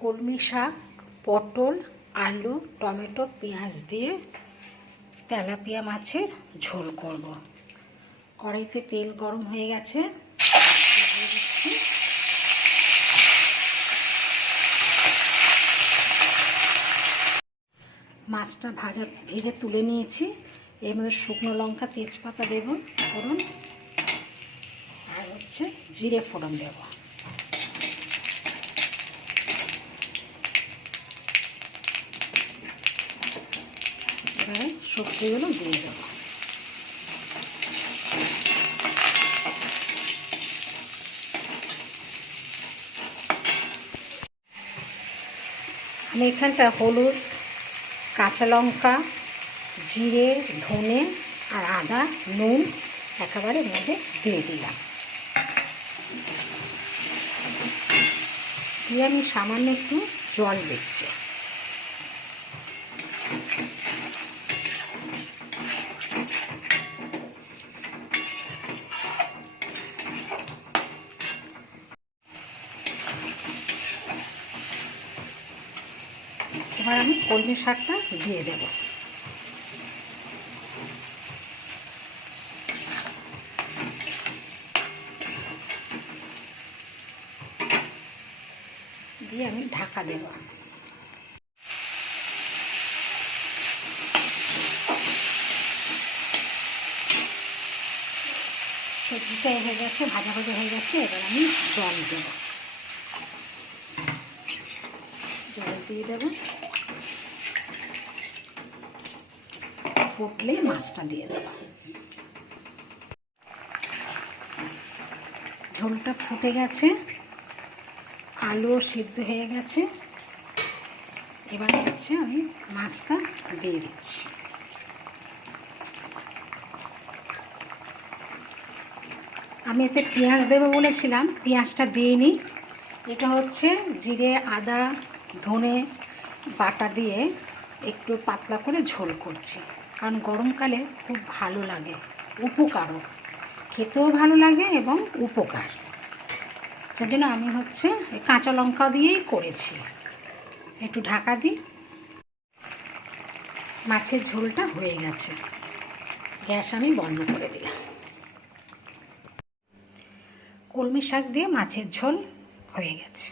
কলমি শাক, পটল, আলু, টমেটো, পেঁয়াজ দিয়ে তেলাপিয়া মাছের ঝোল করব। কড়াইতে তেল গরম হয়ে গেছে, মাছটা ভেজে তুলে নিয়েছি। এর মধ্যে শুকনো লঙ্কা, তেজপাতা দেব ফোড়ন, আর জিরে ফোড়ন দেব। এবারে সবজিগুলো দিয়ে দেবো। আমি এখানটা হলুদ, কাঁচা লঙ্কা, জিরে, ধনে আর আদা, নুন একেবারে মধ্যে দিয়ে দিলাম। দিয়ে আমি সামান্য একটু জল দিচ্ছি। এবার আমি কলমি শাকটা দিয়ে দেব। দিয়ে আমি ঢাকা দেব। সবজিটা হয়ে গেছে, ভাজা ভাজা হয়ে গেছে। এবার আমি জল দেব, জল দিয়ে দেব। ফুটলে মাছটা দিয়ে দেব। ঝোলটা ফুটে গেছে, আলুও সিদ্ধ হয়ে গেছে। এবার আমি মাছটা দিয়ে দিচ্ছি। আমি এতে পেঁয়াজ দেবো বলেছিলাম, পেঁয়াজটা দিইনি। এটা জিরে, আদা, ধনে বাটা দিয়ে একটু পাতলা করে ঝোল করছি, কারণ গরমকালে খুব ভালো লাগে, উপকারও, খেতেও ভালো লাগে এবং উপকার। যার জন্য আমি কাঁচা লঙ্কা দিয়েই করেছি। একটু ঢাকা দিই। মাছের ঝোলটা হয়ে গেছে, গ্যাস আমি বন্ধ করে দিলাম। কলমি শাক দিয়ে মাছের ঝোল হয়ে গেছে।